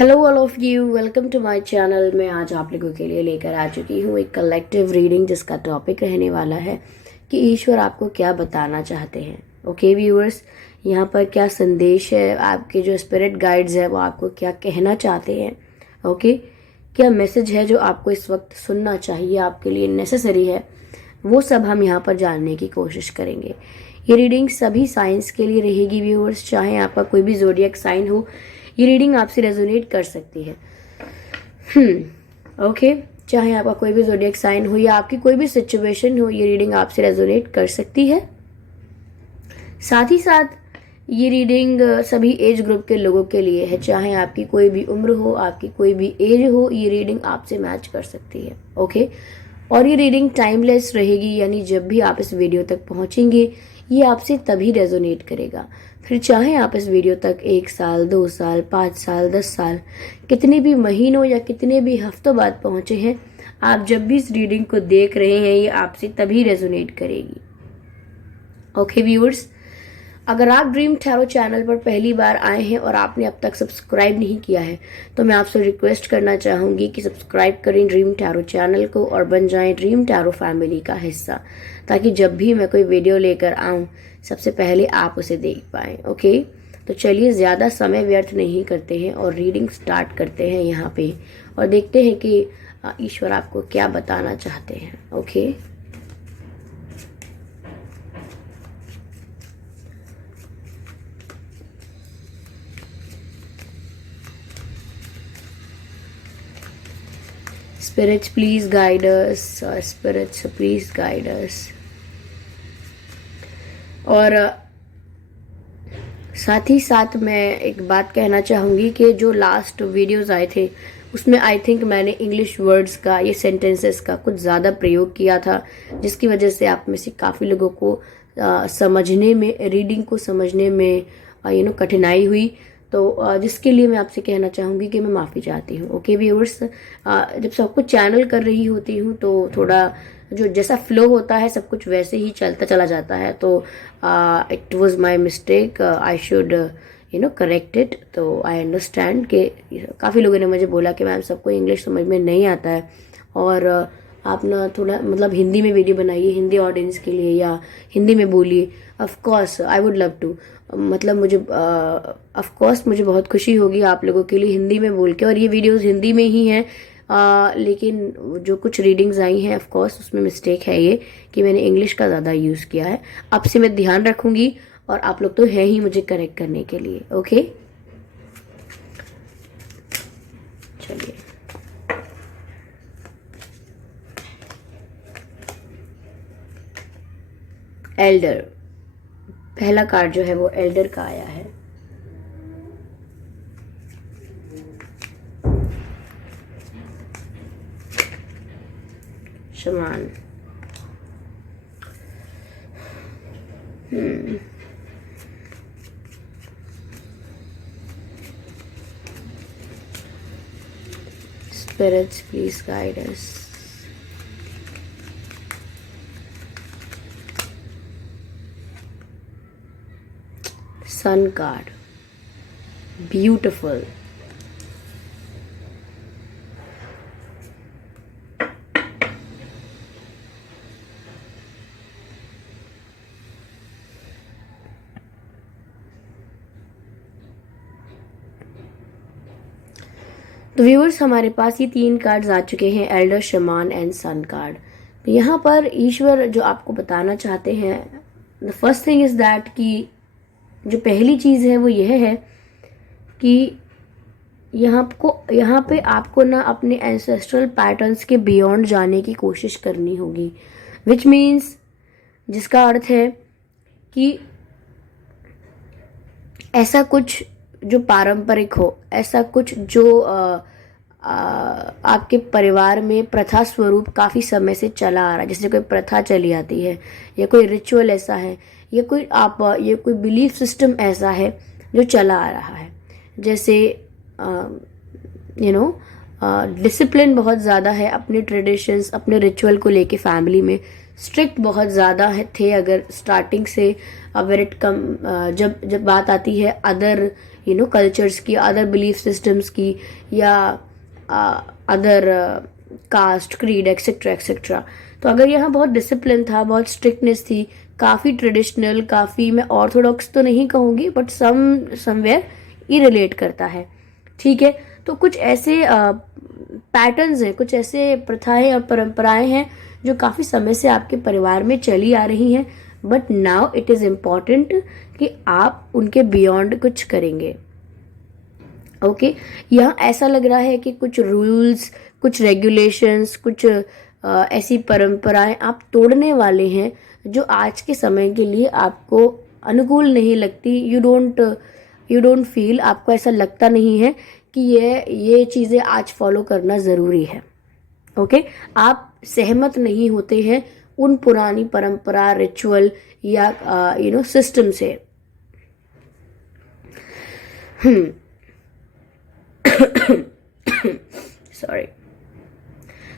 Hello all of you, welcome to my channel. मैं आज आप लोगों के लिए लेकर आ चुकी हूँ एक कलेक्टिव रीडिंग जिसका टॉपिक रहने वाला है कि ईश्वर आपको क्या बताना चाहते हैं। ओके व्यूअर्स, यहाँ पर क्या संदेश है, आपके जो स्पिरिट गाइड्स है वो आपको क्या कहना चाहते हैं। ओके, क्या मैसेज है जो आपको इस वक्त सुनना चाहिए, आपके लिए नेसेसरी है, वो सब हम यहाँ पर जानने की कोशिश करेंगे। ये रीडिंग सभी साइंस के लिए रहेगी व्यूअर्स, चाहे आपका कोई भी ज़ोडिएक साइन हो, ये रीडिंग आपसे रेजोनेट कर सकती है। ओके, चाहे आपका कोई भी ज़ोडिएक साइन हो या आपकी कोई भी सिचुएशन हो, ये रीडिंग आपसे रेजोनेट कर सकती है। साथ ही साथ ये रीडिंग सभी एज ग्रुप के लोगों के लिए है, चाहे आपकी कोई भी उम्र हो, आपकी कोई भी एज हो, ये रीडिंग आपसे मैच कर सकती है। ओके, और ये रीडिंग टाइमलेस रहेगी, यानी जब भी आप इस वीडियो तक पहुंचेंगे ये आपसे तभी रेजोनेट करेगा। फिर चाहे आप इस वीडियो तक 1 साल, 2 साल, 5 साल, 10 साल, कितने भी महीनों या कितने भी हफ्तों बाद पहुंचे हैं, आप जब भी इस रीडिंग को देख रहे हैं ये आपसे तभी रेजोनेट करेगी। ओके व्यूअर्स, अगर आप ड्रीम टैरो चैनल पर पहली बार आए हैं और आपने अब तक सब्सक्राइब नहीं किया है तो मैं आपसे रिक्वेस्ट करना चाहूँगी कि सब्सक्राइब करें ड्रीम टैरो चैनल को और बन जाएं ड्रीम टैरो फैमिली का हिस्सा, ताकि जब भी मैं कोई वीडियो लेकर आऊँ सबसे पहले आप उसे देख पाएँ। ओके, तो चलिए ज़्यादा समय व्यर्थ नहीं करते हैं और रीडिंग स्टार्ट करते हैं यहाँ पे और देखते हैं कि ईश्वर आपको क्या बताना चाहते हैं। Okay, spirits please guide us, spirits please guide us। और साथ ही साथ मैं एक बात कहना चाहूँगी कि जो लास्ट वीडियोस आए थे उसमें आई थिंक मैंने इंग्लिश वर्ड्स का, ये सेंटेंसेस का कुछ ज़्यादा प्रयोग किया था, जिसकी वजह से आप में से काफ़ी लोगों को समझने में, रीडिंग को समझने में कठिनाई हुई। तो जिसके लिए मैं आपसे कहना चाहूँगी कि मैं माफ़ी चाहती हूँ। ओके व्यूअर्स, जब सब कुछ चैनल कर रही होती हूँ तो थोड़ा जो जैसा फ्लो होता है सब कुछ वैसे ही चलता चला जाता है, तो it was my mistake, I should correct it. तो आई अंडरस्टैंड कि काफ़ी लोगों ने मुझे बोला कि मैम सबको इंग्लिश समझ में नहीं आता है और आप ना थोड़ा मतलब हिंदी में वीडियो बनाइए हिंदी ऑडियंस के लिए या हिंदी में बोलिए। Of course I would love to, मतलब मुझे ऑफ कोर्स मुझे बहुत खुशी होगी आप लोगों के लिए हिंदी में बोल के, और ये वीडियोस हिंदी में ही हैं। लेकिन जो कुछ रीडिंग्स आई हैं ऑफ कोर्स उसमें मिस्टेक है ये कि मैंने इंग्लिश का ज़्यादा यूज़ किया है। अब से मैं ध्यान रखूँगी और आप लोग तो हैं ही मुझे करेक्ट करने के लिए। ओके, चलिए एल्डर, पहला कार्ड जो है वो एल्डर का आया है। शमान, spirits please guide us। sun card, beautiful। तो व्यूअर्स, हमारे पास ये 3 कार्ड्स आ चुके हैं, Elder, Shaman and sun card. तो यहाँ पर ईश्वर जो आपको बताना चाहते हैं, the first thing is that कि जो पहली चीज़ है वो यह है कि यहाँ पे आपको ना अपने एंसेस्ट्रल पैटर्न्स के बियॉन्ड जाने की कोशिश करनी होगी, विच मीन्स, जिसका अर्थ है कि ऐसा कुछ जो पारंपरिक हो, ऐसा कुछ जो आपके परिवार में प्रथा स्वरूप काफ़ी समय से चला आ रहा है, जैसे कोई प्रथा चली आती है या कोई रिचुअल ऐसा है या कोई बिलीफ सिस्टम ऐसा है जो चला आ रहा है। जैसे डिसिप्लिन बहुत ज़्यादा है अपने ट्रेडिशंस, अपने रिचुअल को लेके फैमिली में। स्ट्रिक्ट बहुत ज़्यादा है थे अगर स्टार्टिंग से, वेर इट कम जब बात आती है अदर कल्चर्स की, अदर बिलीफ सिस्टम्स की, या other caste, creed, etcetera etcetera. तो अगर यहाँ बहुत डिसिप्लिन था, बहुत स्ट्रिक्टनेस थी, काफ़ी ट्रेडिशनल, काफ़ी, मैं ऑर्थोडॉक्स तो नहीं कहूँगी बट समवेयर ये रिलेट करता है, ठीक है। तो कुछ ऐसे पैटर्न्स हैं, कुछ ऐसे प्रथाएं और परंपराएं हैं जो काफ़ी समय से आपके परिवार में चली आ रही हैं, but now it is important कि आप उनके बियॉन्ड कुछ करेंगे। ओके, यहाँ ऐसा लग रहा है कि कुछ रूल्स, कुछ रेगुलेशंस, कुछ ऐसी परंपराएं आप तोड़ने वाले हैं जो आज के समय के लिए आपको अनुकूल नहीं लगती। यू डोंट फील, आपको ऐसा लगता नहीं है कि ये चीज़ें आज फॉलो करना ज़रूरी है। ओके, आप सहमत नहीं होते हैं उन पुरानी परंपरा, रिचुअल या सिस्टम से। सॉरी।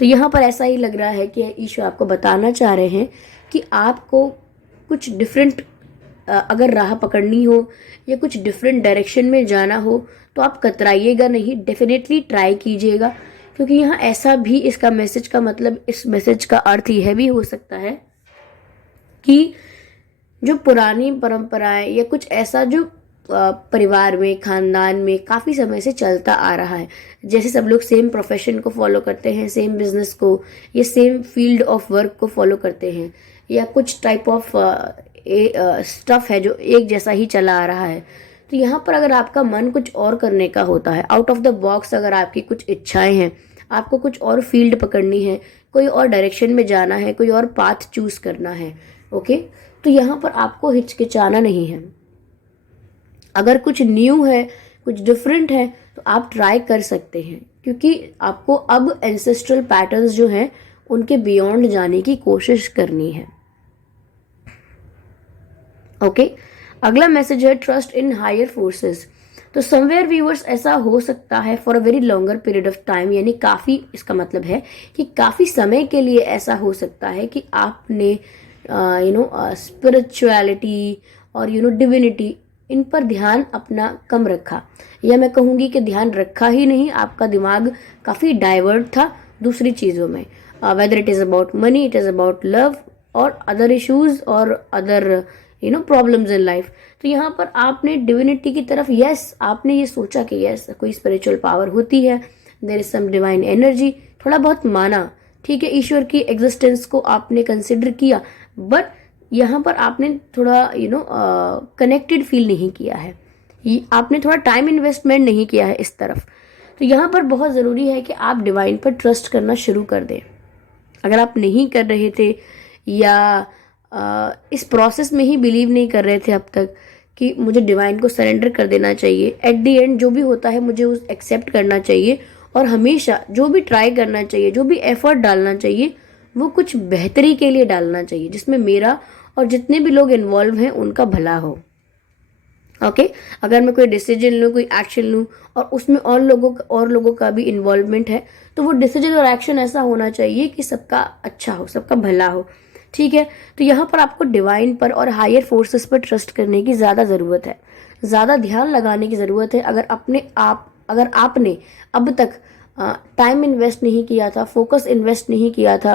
तो यहाँ पर ऐसा ही लग रहा है कि ईश्वर आपको बताना चाह रहे हैं कि आपको कुछ डिफरेंट अगर राह पकड़नी हो या कुछ डिफरेंट डायरेक्शन में जाना हो तो आप कतराइएगा नहीं, डेफिनेटली ट्राई कीजिएगा। क्योंकि यहाँ ऐसा भी इसका मैसेज का मतलब, इस मैसेज का अर्थ यह भी हो सकता है कि जो पुरानी परंपराएं या कुछ ऐसा जो परिवार में, खानदान में काफ़ी समय से चलता आ रहा है, जैसे सब लोग सेम प्रोफेशन को फॉलो करते हैं, सेम बिजनेस को या सेम फील्ड ऑफ वर्क को फॉलो करते हैं, या कुछ टाइप ऑफ स्टफ है जो एक जैसा ही चला आ रहा है। तो यहाँ पर अगर आपका मन कुछ और करने का होता है, आउट ऑफ द बॉक्स अगर आपकी कुछ इच्छाएं हैं, आपको कुछ और फील्ड पकड़नी है, कोई और डायरेक्शन में जाना है, कोई और पाथ चूज करना है, ओके, तो यहाँ पर आपको हिचकिचाना नहीं है। अगर कुछ न्यू है, कुछ डिफरेंट है, तो आप ट्राई कर सकते हैं, क्योंकि आपको अब एंसेस्ट्रल पैटर्न्स जो हैं उनके बियॉन्ड जाने की कोशिश करनी है। ओके, अगला मैसेज है ट्रस्ट इन हायर फोर्सेस। तो समवेयर व्यूअर्स ऐसा हो सकता है for a very longer period of time, यानी काफ़ी, इसका मतलब है कि काफ़ी समय के लिए ऐसा हो सकता है कि आपने स्पिरिचुअलिटी और डिविनिटी, इन पर ध्यान अपना कम रखा, या मैं कहूँगी कि ध्यान रखा ही नहीं, आपका दिमाग काफ़ी डाइवर्ट था दूसरी चीज़ों में, whether it is about money, it is about love और अदर इश्यूज और अदर प्रॉब्लम्स इन लाइफ। तो यहाँ पर आपने डिविनिटी की तरफ, यस, आपने ये सोचा कि यस कोई स्पिरिचुअल पावर होती है, there is some divine energy, थोड़ा बहुत माना, ठीक है, ईश्वर की एग्जिस्टेंस को आपने कंसिडर किया, बट यहाँ पर आपने थोड़ा कनेक्टेड फील नहीं किया है, आपने थोड़ा टाइम इन्वेस्टमेंट नहीं किया है इस तरफ। तो यहाँ पर बहुत ज़रूरी है कि आप डिवाइन पर ट्रस्ट करना शुरू कर दें। अगर आप नहीं कर रहे थे या इस प्रोसेस में ही बिलीव नहीं कर रहे थे अब तक कि मुझे डिवाइन को सरेंडर कर देना चाहिए, एट द एंड जो भी होता है मुझे उस एक्सेप्ट करना चाहिए, और हमेशा जो भी ट्राई करना चाहिए, जो भी एफर्ट डालना चाहिए, वो कुछ बेहतरी के लिए डालना चाहिए, जिसमें मेरा और जितने भी लोग इन्वॉल्व हैं उनका भला हो। ओके, अगर मैं कोई डिसीजन लूँ, कोई एक्शन लूँ और उसमें और लोगों का भी इन्वॉल्वमेंट है, तो वो डिसीजन और एक्शन ऐसा होना चाहिए कि सबका अच्छा हो, सबका भला हो, ठीक है। तो यहाँ पर आपको डिवाइन पर और हायर फोर्सेस पर ट्रस्ट करने की ज़्यादा ज़रूरत है, ज़्यादा ध्यान लगाने की ज़रूरत है। अगर आपने अब तक टाइम इन्वेस्ट नहीं किया था, फोकस इन्वेस्ट नहीं किया था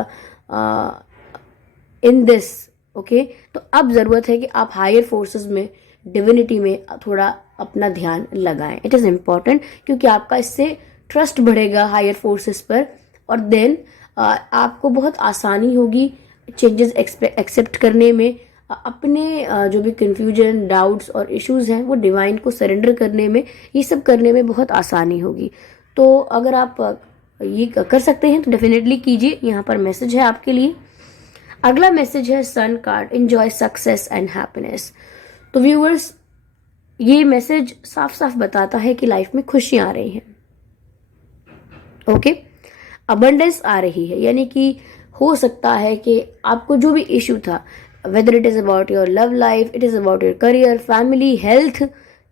इन दिस, ओके, तो अब ज़रूरत है कि आप हायर फोर्सेस में, डिविनिटी में थोड़ा अपना ध्यान लगाएं। इट इज़ इम्पॉर्टेंट, क्योंकि आपका इससे ट्रस्ट बढ़ेगा हायर फोर्सेस पर, और देन आपको बहुत आसानी होगी चेंजेस एक्सेप्ट करने में, अपने जो भी कन्फ्यूजन, डाउट्स और इश्यूज हैं वो डिवाइन को सरेंडर करने में, ये सब करने में बहुत आसानी होगी। तो अगर आप ये कर सकते हैं तो डेफिनेटली कीजिए, यहाँ पर मैसेज है आपके लिए। अगला मैसेज है sun card, enjoy success and happiness. तो व्यूअर्स, ये मैसेज साफ साफ बताता है कि लाइफ में खुशियां आ रही हैं, ओके, अबंडेंस आ रही है, यानी कि हो सकता है कि आपको जो भी इशू था, whether it is about your love life, it is about your career, family, health,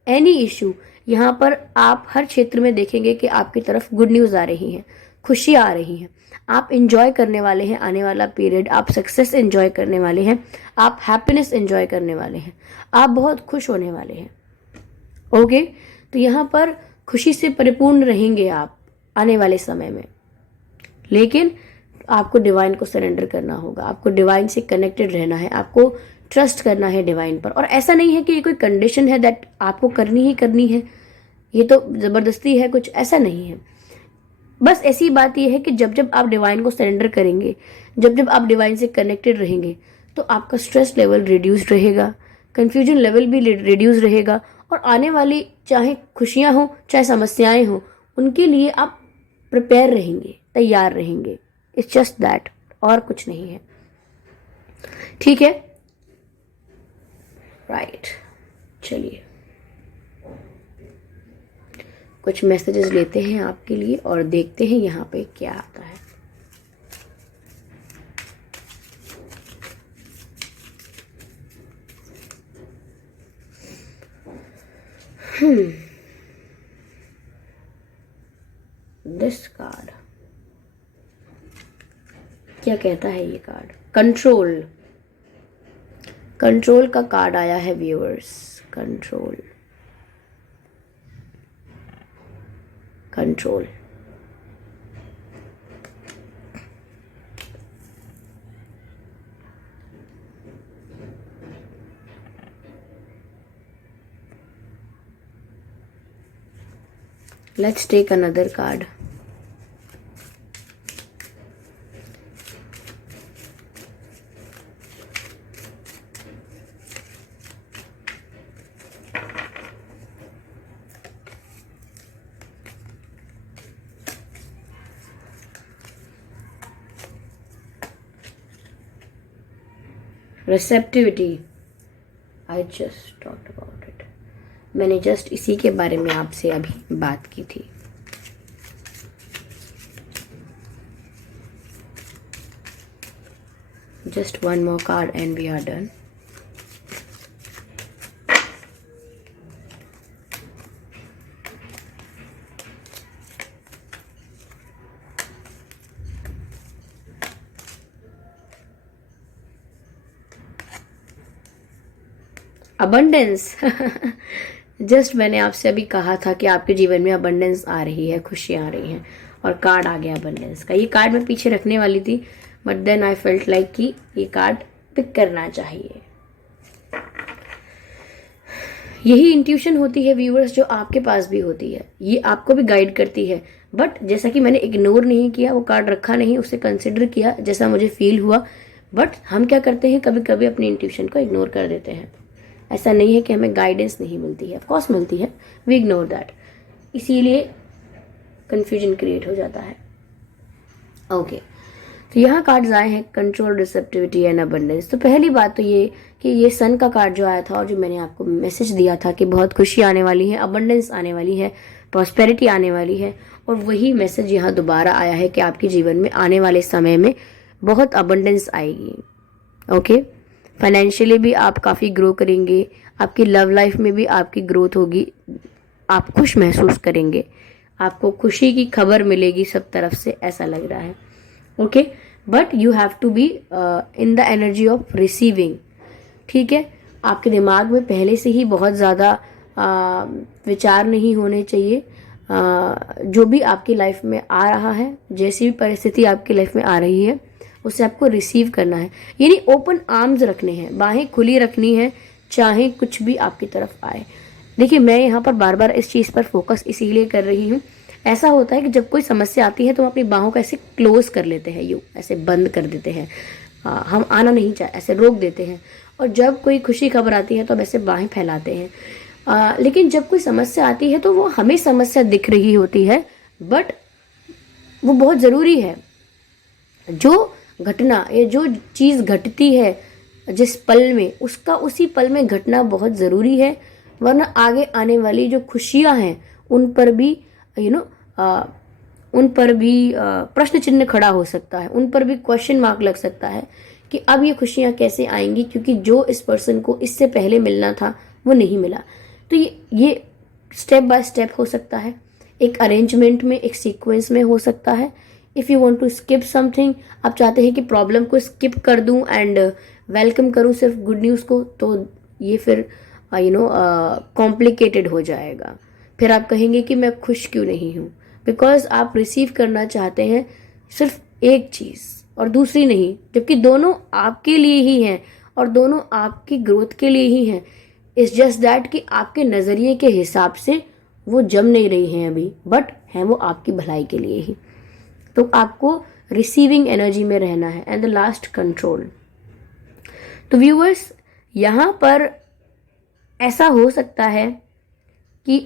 any issue, यहाँ पर आप हर क्षेत्र में देखेंगे कि आपकी तरफ गुड न्यूज़ आ रही है। खुशी आ रही है, आप इंजॉय करने वाले हैं आने वाला पीरियड, आप सक्सेस इंजॉय करने वाले हैं, आप हैप्पीनेस इंजॉय करने वाले हैं, आप बहुत खुश होने वाले हैं। ओके, तो यहाँ पर खुशी से परिपूर्ण रहेंगे आप आने वाले समय में। लेकिन आपको डिवाइन को सरेंडर करना होगा, आपको डिवाइन से कनेक्टेड रहना है, आपको ट्रस्ट करना है डिवाइन पर। और ऐसा नहीं है कि ये कोई कंडीशन है दैट आपको करनी ही करनी है, ये तो ज़बरदस्ती है, कुछ ऐसा नहीं है। बस ऐसी बात ये है कि जब जब आप डिवाइन को सरेंडर करेंगे, जब जब आप डिवाइन से कनेक्टेड रहेंगे, तो आपका स्ट्रेस लेवल रिड्यूस रहेगा, कन्फ्यूजन लेवल भी रिड्यूस रहेगा, और आने वाली चाहे खुशियाँ हो चाहे समस्याएं हो, उनके लिए आप प्रिपेयर रहेंगे, तैयार रहेंगे। इट्स जस्ट दैट, और कुछ नहीं है। ठीक है, राइट। चलिए कुछ मैसेजेस लेते हैं आपके लिए और देखते हैं यहाँ पे क्या आता है। दिस कार्ड क्या कहता है? ये कार्ड कंट्रोल, कंट्रोल का कार्ड आया है viewers. Control, control. Let's take another card. Receptivity. I just talked about it. मैंने जस्ट इसी के बारे में आपसे अभी बात की थी। Just one more card and we are done. Abundance. Just मैंने आपसे अभी कहा था कि आपके जीवन में अबंडेंस आ रही है, खुशियाँ आ रही हैं, और कार्ड आ गया अबंडेंस का। ये कार्ड मैं पीछे रखने वाली थी, but then I felt like कि ये कार्ड पिक करना चाहिए। यही इंट्यूशन होती है व्यूअर्स, जो आपके पास भी होती है, ये आपको भी गाइड करती है। बट जैसा कि मैंने इग्नोर नहीं किया, वो कार्ड रखा नहीं, उसे कंसिडर किया जैसा मुझे फील हुआ। बट हम क्या करते हैं, कभी कभी अपनी इंट्यूशन को इग्नोर कर देते हैं। ऐसा नहीं है कि हमें गाइडेंस नहीं मिलती है, ऑफकोर्स मिलती है, वी इग्नोर दैट, इसीलिए कंफ्यूजन क्रिएट हो जाता है। ओके, तो यहाँ कार्ड्स आए हैं कंट्रोल, रिसेप्टिविटी एंड अबंडेंस। तो पहली बात तो ये कि ये सन का कार्ड जो आया था और जो मैंने आपको मैसेज दिया था कि बहुत खुशी आने वाली है, अबंडेंस आने वाली है, प्रॉस्पेरिटी आने वाली है, और वही मैसेज यहाँ दोबारा आया है कि आपके जीवन में आने वाले समय में बहुत अबंडेंस आएगी। ओके, फाइनेंशियली भी आप काफ़ी ग्रो करेंगे, आपकी लव लाइफ में भी आपकी ग्रोथ होगी, आप खुश महसूस करेंगे, आपको खुशी की खबर मिलेगी सब तरफ से, ऐसा लग रहा है। Okay, but you have to be in the energy of receiving. ठीक है, आपके दिमाग में पहले से ही बहुत ज़्यादा विचार नहीं होने चाहिए। जो भी आपकी लाइफ में आ रहा है, जैसी भी परिस्थिति आपकी लाइफ में आ रही है, उसे आपको रिसीव करना है, यानी ओपन आर्म्स रखने हैं, बाहें खुली रखनी है, चाहे कुछ भी आपकी तरफ आए। देखिए, मैं यहाँ पर बार बार इस चीज़ पर फोकस इसीलिए कर रही हूँ। ऐसा होता है कि जब कोई समस्या आती है तो हम अपनी बाहों को ऐसे क्लोज कर लेते हैं, यूँ ऐसे बंद कर देते हैं, हम आना नहीं चाहते, ऐसे रोक देते हैं। और जब कोई खुशी खबर आती है तो हम ऐसे बाहें फैलाते हैं। लेकिन जब कोई समस्या आती है तो वो हमें समस्या दिख रही होती है, बट वो बहुत ज़रूरी है। जो घटना या जो चीज़ घटती है जिस पल में, उसका उसी पल में घटना बहुत ज़रूरी है, वरना आगे आने वाली जो खुशियाँ हैं उन पर भी उन पर भी प्रश्न चिन्ह खड़ा हो सकता है, उन पर भी क्वेश्चन मार्क लग सकता है कि अब ये खुशियाँ कैसे आएंगी, क्योंकि जो इस पर्सन को इससे पहले मिलना था वो नहीं मिला। तो ये स्टेप बाय स्टेप हो सकता है, एक अरेंजमेंट में, एक सीक्वेंस में हो सकता है। If you want to skip something, आप चाहते हैं कि प्रॉब्लम को स्किप कर दूं एंड वेलकम करूं सिर्फ गुड न्यूज़ को, तो ये फिर कॉम्प्लिकेटेड हो जाएगा। फिर आप कहेंगे कि मैं खुश क्यों नहीं हूँ, बिकॉज आप रिसीव करना चाहते हैं सिर्फ एक चीज़ और दूसरी नहीं, जबकि दोनों आपके लिए ही हैं और दोनों आपकी ग्रोथ के लिए ही हैं। इट्स जस्ट दैट कि आपके नज़रिए के हिसाब से वो जम नहीं रही हैं अभी, बट हैं वो आपकी भलाई के लिए ही। तो आपको रिसीविंग एनर्जी में रहना है। And the last, control. तो व्यूअर्स, यहाँ पर ऐसा हो सकता है कि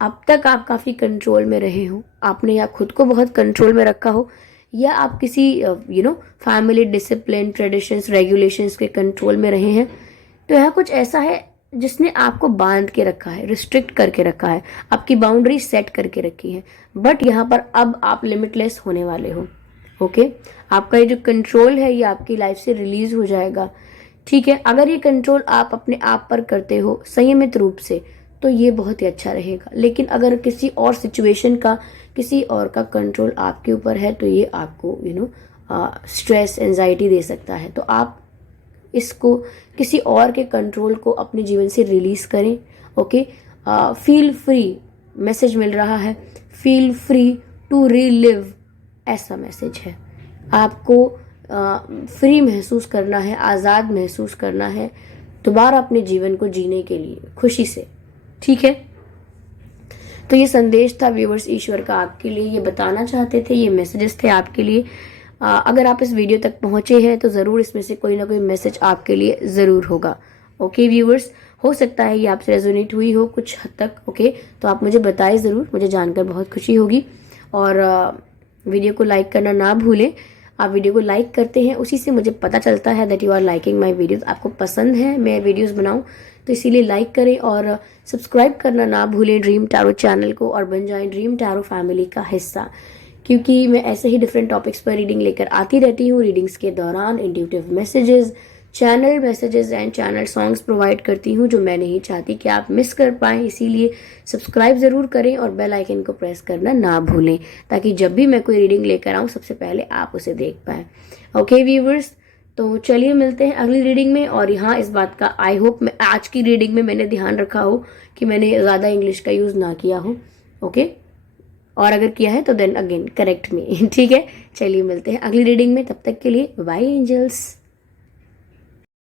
अब तक आप काफ़ी कंट्रोल में रहे हो, आपने या खुद को बहुत कंट्रोल में रखा हो, या आप किसी फैमिली डिसिप्लिन, ट्रेडिशंस, रेगुलेशंस के कंट्रोल में रहे हैं। तो यहाँ कुछ ऐसा है जिसने आपको बांध के रखा है, रिस्ट्रिक्ट करके रखा है, आपकी बाउंड्री सेट करके रखी है। बट यहाँ पर अब आप लिमिटलेस होने वाले हो। ओके, आपका ये जो कंट्रोल है ये आपकी लाइफ से रिलीज हो जाएगा। ठीक है, अगर ये कंट्रोल आप अपने आप पर करते हो संयमित रूप से, तो ये बहुत ही अच्छा रहेगा। लेकिन अगर किसी और सिचुएशन का, किसी और का कंट्रोल आपके ऊपर है, तो ये आपको स्ट्रेस, एंजाइटी दे सकता है। तो आप इसको, किसी और के कंट्रोल को अपने जीवन से रिलीज करें। ओके, फील फ्री, मैसेज मिल रहा है, फील फ्री टू रीलिव, ऐसा मैसेज है। आपको फ्री महसूस करना है, आज़ाद महसूस करना है दोबारा अपने जीवन को जीने के लिए खुशी से। ठीक है, तो ये संदेश था व्यूअर्स ईश्वर का आपके लिए, ये बताना चाहते थे, ये मैसेजेस थे आपके लिए। अगर आप इस वीडियो तक पहुंचे हैं तो ज़रूर इसमें से कोई ना कोई मैसेज आपके लिए ज़रूर होगा। ओके व्यूअर्स, हो सकता है ये आपसे रेजोनेट हुई हो कुछ हद तक। ओके, तो आप मुझे बताएं ज़रूर, मुझे जानकर बहुत खुशी होगी। और वीडियो को लाइक करना ना भूलें। आप वीडियो को लाइक करते हैं, उसी से मुझे पता चलता है that you are liking my videos. आपको पसंद है मैं वीडियोज़ बनाऊँ, तो इसीलिए लाइक करें और सब्सक्राइब करना ना भूलें ड्रीम टैरो चैनल को, और बन जाएं ड्रीम टैरो फैमिली का हिस्सा, क्योंकि मैं ऐसे ही डिफरेंट टॉपिक्स पर रीडिंग लेकर आती रहती हूँ। रीडिंग्स के दौरान intuitive messages, channel messages and channel songs provide करती हूँ, जो मैं नहीं चाहती कि आप मिस कर पाएँ। इसीलिए सब्सक्राइब ज़रूर करें और बेल आइकन को प्रेस करना ना भूलें, ताकि जब भी मैं कोई रीडिंग लेकर आऊँ सबसे पहले आप उसे देख पाएँ। ओके व्यूवर्स, तो चलिए मिलते हैं अगली रीडिंग में। और यहाँ इस बात का आई होप मैं आज की रीडिंग में मैंने ध्यान रखा हो कि मैंने ज़्यादा इंग्लिश का यूज़ ना किया हो। ओके, और अगर किया है तो देन अगेन करेक्ट मी। ठीक है, चलिए मिलते हैं अगली रीडिंग में, तब तक के लिए बाय एंजल्स।